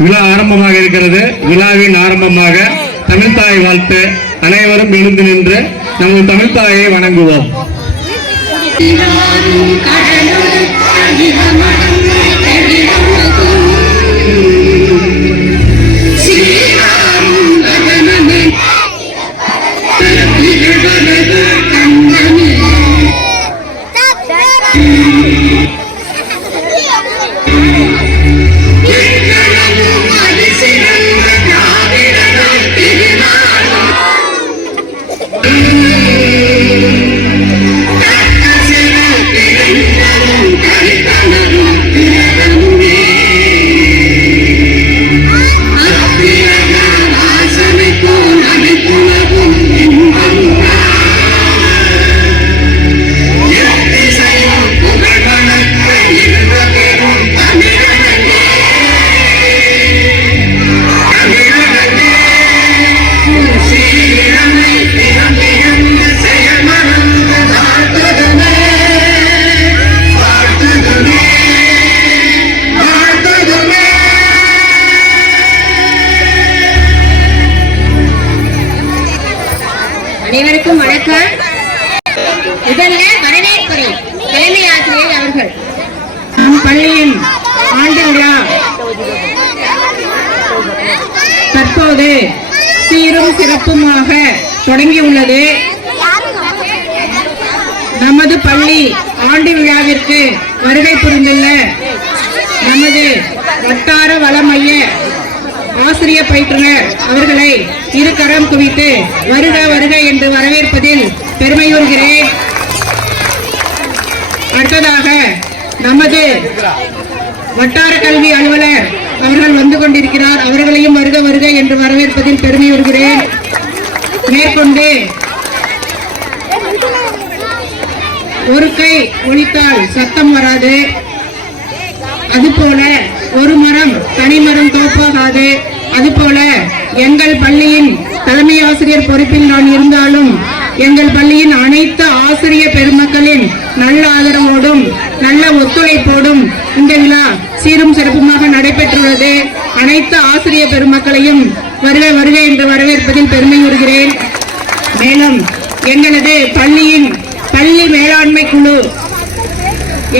விழா ஆரம்பமாக இருக்கிறது. விழாவின் ஆரம்பமாக தமிழ்தாய் வாழ்த்து. அனைவரும் எழுந்து நின்று நமது தமிழ்தாயை வணங்குவோம். அனைவருக்கும் வணக்கம். முதல்ல வரவேற்புரை தலைமை ஆசிரியர் அவர்கள். நம் பள்ளியின் ஆண்டு விழா தற்போது சீரும் சிறப்புமாக தொடங்கியுள்ளது. நமது பள்ளி ஆண்டு விழாவிற்கு வருகை புரிந்துள்ள நமது வட்டார வள மைய ஆசிரியர் பயிற்றுனர் அவர்களை இருகரம் குவித்து வருக வருக என்று வரவேற்பதில் பெருமை கொள்கிறேன். அடுத்ததாக நமது வட்டார கல்வி அலுவலர் அவர்கள் வந்து கொண்டிருக்கிறார். அவர்களையும் வருக வருக என்று வரவேற்பதில் பெருமை கொள்கிறேன். மேற்கொண்டு ஒரு கை ஒலித்தால் சத்தம் வராது, அதுபோல ஒரு மரம் தனிமரம் தோப்பாகாது. அதுபோல எங்கள் பள்ளியின் தலைமை ஆசிரியர் பொறுப்பில் நான் இருந்தாலும் எங்கள் பள்ளியின் அனைத்து ஆசிரியர் பெருமக்களின் நல்ல ஆதரவோடும் நல்ல ஒத்துழைப்போடும் இந்த விழா சீரும் சிறப்புமாக நடைபெற்றுள்ளது. அனைத்து ஆசிரியர் பெருமக்களையும் வருக வருக என்று வரவேற்பதில் பெருமை கொள்கிறேன். மேலும் எங்களது பள்ளியின் பள்ளி மேலாண்மை குழு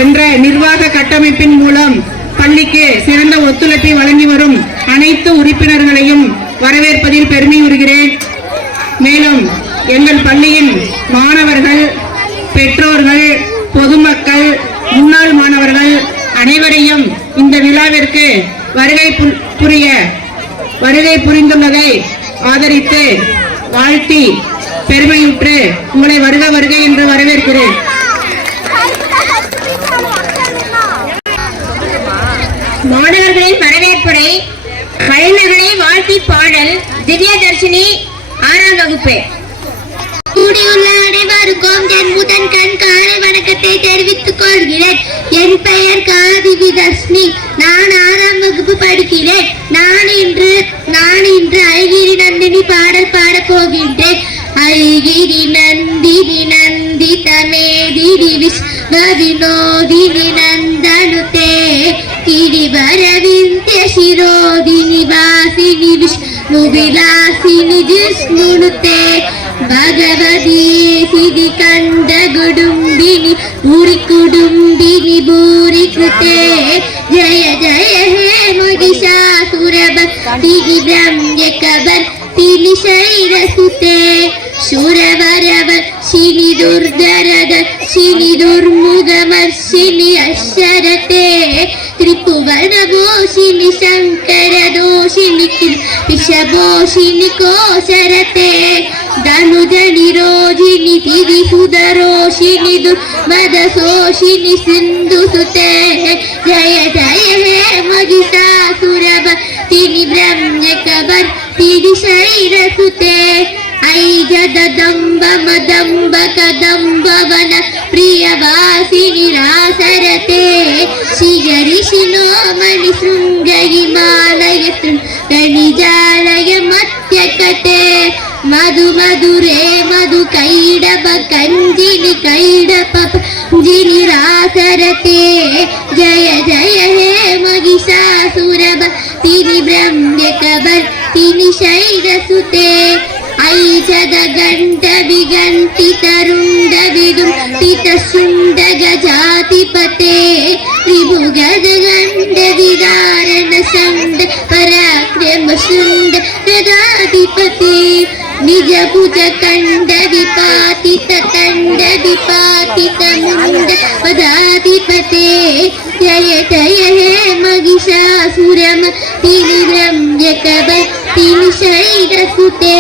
என்ற நிர்வாக கட்டமைப்பின் மூலம் பள்ளிக்கு சிறந்த ஒத்துழைப்பை வழங்கி வரும் அனைத்து உறுப்பினர்களையும் வரவேற்பதில் பெருமை கொள்கிறேன். மேலும் எங்கள் பள்ளியின் மாணவர்கள், பெற்றோர்கள், பொதுமக்கள், முன்னாள் மாணவர்கள் அனைவரையும் இந்த விழாவிற்கு வருகை புரிந்துள்ளதை ஆதரித்து வாழ்த்தி பெருமையுற்று உங்களை வருக வருக என்று வரவேற்கிறேன். மாணவர்களின் வரவேற்புரை கலைஞர்களை வாழ்த்தி பாடல் திவ்ய தர்ஷினி 6ஆம் வகுப்பு. கூடியுள்ள அனைவருக்கும் என் முதன் கண் காலை வணக்கத்தை தெரிவித்துக் கொள்கிறேன். என் பெயர் காதிவி தர்ஷினி. நான் 6ஆம் வகுப்பு படிக்கிறேன். நான் இன்று ஐகிரி நந்தினி பாடல் பாடப் போகின்றேன். ஐகிரி நந்தினி நந்தித மேதினி விஸ்வ வினோதினி நந்தனுதே கிரிவரவிந்திய ಶಿರೋದಿನಿ ವಾಸಿನಿ ವಿಷ್ಣು ವಿಲಾಸಿನಿ ಜಿಷ್ಣುನುತೆ ಭಗವದಿಯೇ ಸಿರಿ ಕಂಡ ಗುಡುಂಬಿನಿ ಭೂರಿ ಕುಡುಂಬಿನಿ ಭೂರಿ ಕೃತೆ ಜಯ ಜಯ ಹೇ ಮಹಿಷಾಸುರಭರ್ತಿನಿ ಬ್ರಹ್ಮ್ಯಕವರ್ತಿನಿ ಶೈರಸುತೆ ಶೂರವರವರ್ಷಿಣಿ ದುರ್ಧರದರ್ಶಿನಿ ದುರ್ಮುಖಮರ್ಷಿಣಿ ಅಕ್ಷರತೆ ತ್ರಿಪುವನಭೂಷಿಣಿ ಶಂಕರದೋಷಿಣಿ ವಿಷಭೋಷಿಣಿ ಕೋಶರತೆ ಧನುಜನಿರೋಧಿನಿ ತಿರಿಸುಧರೋಷಿಣಿ ದುರ್ಮದಶೋಷಿಣಿ ಸಿಂಧುಸುತೆ ಜಯ ಜಯ ಹೇ ಮಹಿಷಾಸುರಭರ್ತಿನಿ ಬ್ರಹ್ಮ್ಯಕವರ್ತಿನಿ ಶೈರಸುತೆ ಐ ಜಗದಂಬ ಮದಂಬ ಕದಂಬವನ ಪ್ರಿಯವಾಸಿನಿ ರಾಸರತೆ ಶಿಗರಿ ಶಿನೋಮಣಿ ಶೃಂಗ ಹಿಮಾಲಯ ಗಣಿಜಾಲಯ ಮತ್ಯಕತೆ ಮಧು ಮಧುರೇ ಮಧು ಕೈಡಪ ಕಂಜಿನಿ ಕೈಡಪ ಜಿನಿ ರಾಸರತೆ ಜಯ ಜಯ ಹೇ ಮಹಿಷಾಸುರಭರ್ತಿನಿ सुते ऐजद गंड विगंटित रुंड विदुंटित शुंड गजाधिपते त्रिभुगद गंड विदारण संड पराक्रम शुंड गजाधिपते निज भुज कंड विपातित तंड विपातित मुंड पदाधिपते जय जय हे महिषासुरम तिनि शैलसुते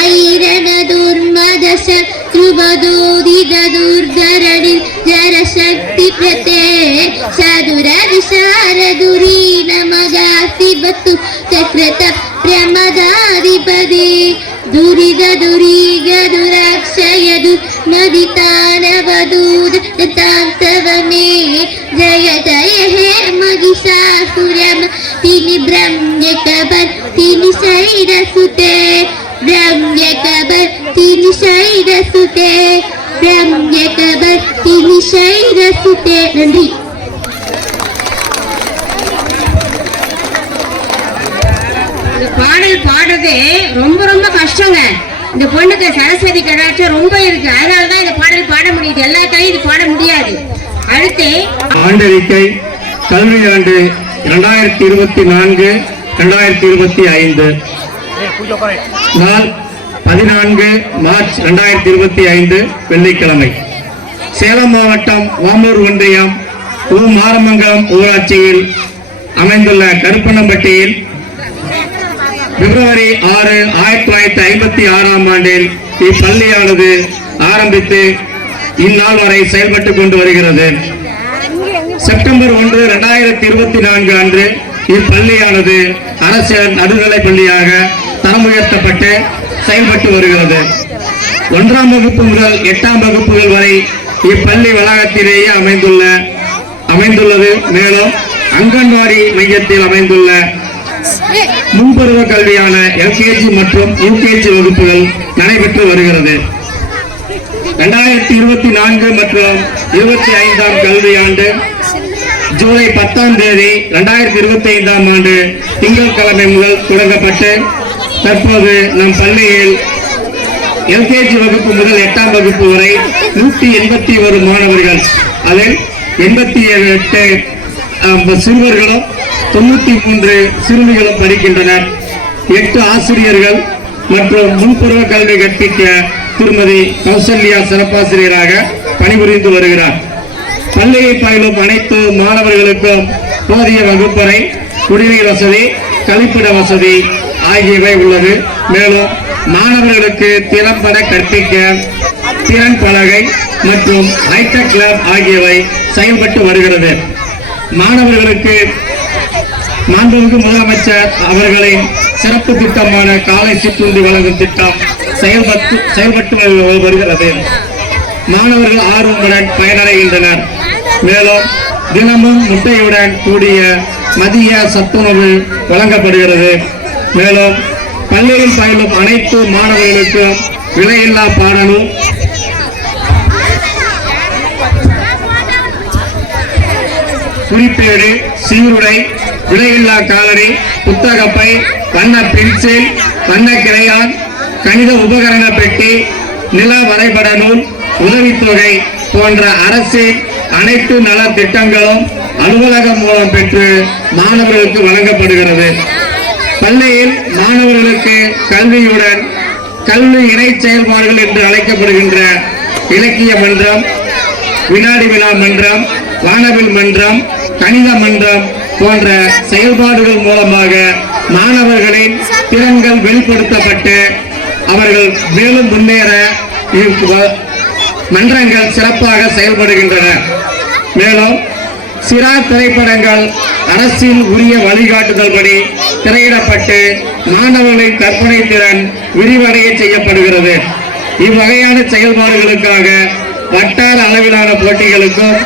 ऐरण दुर्मदश ध्रुवदोदित दुर्धरणि जर शक्ति प्रते साधुर विशारदुरीन मगासिवतु चक्रत प्रमदाधिपदे दुरिद दुरीग दुराक्षय दुर्मदितानवदूत तान्तवमे जय जय हे महिषासुरम तिनि ब्रह्मकबर तिनि शैलसुते ब्रह्मकबर तिनि शैलसुते ब्रह्मकबर तिनि शैलसुते नன்றி பாடல் பாடுறது ரொம்ப ரொம்ப கஷ்டங்க. இந்த பொண்ணுக்கு சரஸ்வதி கடாட்சம் ரொம்ப இருக்கு, அதனாலதான் இந்த பாடல் பாட முடியுது. எல்லாத்தையும் இது பாட முடியாது. அடுத்து ஆண்டறிக்கை கல்வி ஆண்டு 2024-2025 நாள் 14 மார்ச் 2025 வெள்ளிக்கிழமை சேலம் மாவட்டம் ஓமலூர் ஒன்றியம் மாரமங்கலம் ஊராட்சியில் அமைந்துள்ள கருப்பணம்பட்டியில் பிப்ரவரி 6, 1956ஆம் ஆண்டில் இப்பள்ளியானது ஆரம்பித்து இந்நாள் வரை செயல்பட்டுக் கொண்டு வருகிறது. செப்டம்பர் 1, 2024 அன்று இப்பள்ளியானது அரசு நடுநிலை பள்ளியாக தரம் உயர்த்தப்பட்டு செயல்பட்டு வருகிறது. 1ஆம் வகுப்பு முதல் 8ஆம் வகுப்புகள் வரை இப்பள்ளி வளாகத்திலேயே அமைந்துள்ளது. மேலும் அங்கன்வாடி மையத்தில் அமைந்துள்ள முன்பருவ கல்வியான LKG மற்றும் UKG வகுப்புகள் நடைபெற்று வருகிறது. 2024 மற்றும் 25ஆம் கல்வியாண்டு ஜூலை 10ஆம் தேதி 2025ஆம் ஆண்டு திங்கட்கிழமை முதல் தொடங்கப்பட்டு தற்போது நம் பள்ளியில் LKG வகுப்பு முதல் 8ஆம் வகுப்பு வரை 181 மாணவர்கள், அதில் 88 சிறுவர்களும் 93 சிறுமிகளும் படிக்கின்றனர். 8 ஆசிரியர்கள் மற்றும் முன்பருவ கல்வி கற்பிக்க திருமதி கௌசல்யா சிறப்பாசிரியராக பணிபுரிந்து வருகிறார். பள்ளியை பயிலும் அனைத்து மாணவர்களுக்கும் போதிய வகுப்பறை, குடிநீர் வசதி, கழிப்பிட வசதி ஆகியவை உள்ளது. மேலும் மாணவர்களுக்கு திறம்பட கற்பிக்க திறன் பலகை மற்றும் ஹைடெக் லேப் ஆகியவை செயல்பட்டு வருகிறது. மாணவர்களுக்கு மாண்புமிகு முதலமைச்சர் அவர்களின் சிறப்பு திட்டமான காலை சிற்றுண்டி வழங்கும் திட்டம் செயல்பட்டு வருகிறது. மாணவர்கள் ஆர்வமுடன் பயனடைகின்றனர். மேலும் தினமும் முட்டையுடன் கூடிய மதிய சத்துணவு வழங்கப்படுகிறது. மேலும் பள்ளியில் பயிலும் அனைத்து மாணவர்களுக்கும் விலையில்லா பாடநூல், குறிப்பேடு, சீருடை, விலையில்லா காலணி, புத்தகப்பை, வண்ண பென்சில், வண்ண கிரையான், கணித உபகரண பெட்டி, நில வரைபட நூல், உதவித்தொகை போன்ற அரசின் அனைத்து நல திட்டங்களும் அலுவலகம் மூலம் பெற்று மாணவர்களுக்கு வழங்கப்படுகிறது. பள்ளியில் மாணவர்களுக்கு கல்வியுடன் கல்வி இணை செயல்பாடுகள் என்று அழைக்கப்படுகின்ற இலக்கிய மன்றம், வினாடி வினா மன்றம், வானவில் மன்றம், கணித மன்றம் போன்ற செயல்பாடுகள் மூலமாக மாணவர்களின் திறன்கள் வெளிப்படுத்தப்பட்டு அவர்கள் மேலும் முன்னேற மன்றங்கள் சிறப்பாக செயல்படுகின்றன. மேலும் சிறார் திரைப்படங்கள் அரசின் உரிய வழிகாட்டுதல் படி திரையிடப்பட்டு மாணவர்களின் கற்பனை திறன் விரிவடைய செய்யப்படுகிறது. இவ்வகையான செயல்பாடுகளுக்காக வட்டார அளவிலான போட்டிகளுக்கும்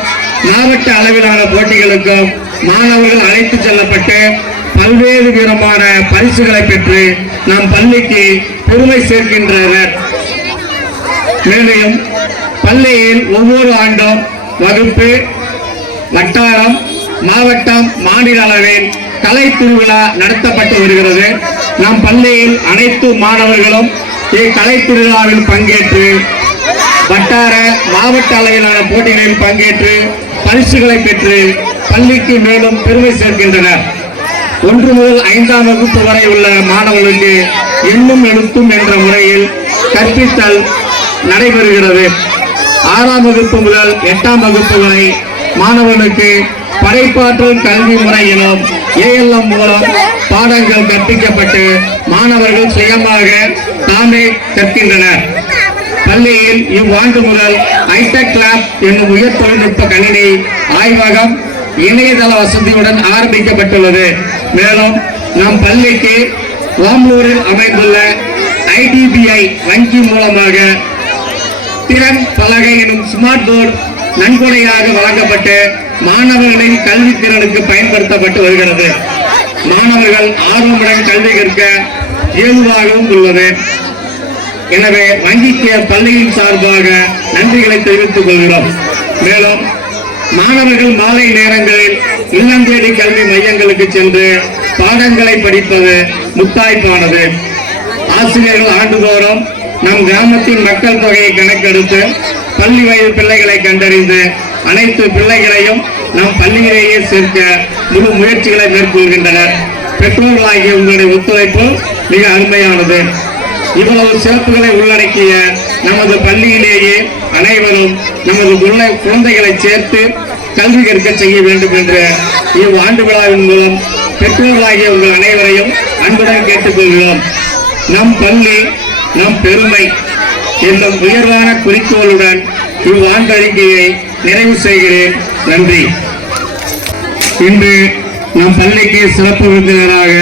மாவட்ட அளவிலான போட்டிகளுக்கும் மாணவர்கள் அழைத்து செல்லப்பட்டு பல்வேறு விதமான பரிசுகளை பெற்று நம் பள்ளிக்கு பெருமை சேர்க்கின்றனர். மேலும் பள்ளியில் ஒவ்வொரு ஆண்டும் வகுப்பு, வட்டாரம், மாவட்டம் மாநில அளவில் கலை திருவிழா நடத்தப்பட்டு வருகிறது. நம் பள்ளியில் அனைத்து மாணவர்களும் இக்கலை திருவிழாவில் பங்கேற்று வட்டார மாவட்ட அளவிலான போட்டிகளில் பங்கேற்று பரிசுகளை பெற்று பள்ளிக்கு மேலும் பெருமை சேர்க்கின்றனர். 1 முதல் 5ஆம் வகுப்பு வரை உள்ள மாணவர்களுக்கு எண்ணும் எழுத்தும் என்ற முறையில் கற்பித்தல் நடைபெறுகிறது. 6ஆம் வகுப்பு முதல் 8ஆம் வகுப்பு வரை மாணவர்களுக்கு படைப்பாற்றல் கல்வி முறை எனும் ALM மூலம் பாடங்கள் கற்பிக்கப்பட்டு மாணவர்கள் சுயமாக தாமே கற்கின்றனர். பள்ளியில் இவ்வாண்டு முதல் ஹைடெக் லேப் என்னும் உயர் தொழில்நுட்ப கணினி ஆய்வகம் இணையதள வசதியுடன் ஆரம்பிக்கப்பட்டுள்ளது. மேலும் நம் பள்ளிக்கு ஓமலூரில் அமைந்துள்ள IDBI வங்கி மூலமாக திறன் பலகை எனும் ஸ்மார்ட் போர்டு நன்கொடையாக வழங்கப்பட்டு மாணவர்களின் கல்வி திறனுக்கு பயன்படுத்தப்பட்டு வருகிறது. மாணவர்கள் ஆர்வமுடன் கல்வி கற்க ஏதுவாகவும் உள்ளது. எனவே வங்கிக்கு பள்ளியின் சார்பாக நன்றிகளை தெரிவித்துக் கொள்கிறோம். மேலும் மாணவர்கள் மாலை நேரங்களில் இல்லம் தேடி கல்வி மையங்களுக்கு சென்று பாடங்களை படிப்பது முத்தாய்ப்பானது. ஆசிரியர்கள் ஆண்டுதோறும் நம் கிராமத்தின் மக்கள் தொகையை கணக்கெடுத்து பள்ளி வயது பிள்ளைகளை கண்டறிந்து அனைத்து பிள்ளைகளையும் நம் பள்ளியிலேயே சேர்க்க முழு முயற்சிகளை மேற்கொள்கின்றனர். பெற்றோர்களாகிய உங்களுடைய ஒத்துழைப்பு மிக அருமையானது. இவ்வளவு சிறப்புகளை உள்ளடக்கிய நமது பள்ளியிலேயே அனைவரும் நமது குழந்தைகளை சேர்த்து கல்வி கற்க செய்ய வேண்டும் என்ற இவ்வாண்டு விழாவின் மூலம் பெற்றோர்களாகிய உங்கள் அனைவரையும் அன்புடன் கேட்டுக்கொள்கிறோம். நம் பள்ளி நம் பெருமை என்னும் உயர்வான குறிக்கோளுடன் இவ்வாண்டு அறிக்கையை நிறைவு செய்கிறேன். நன்றி. இன்று நம் பள்ளிக்கு சிறப்பு விருந்தினராக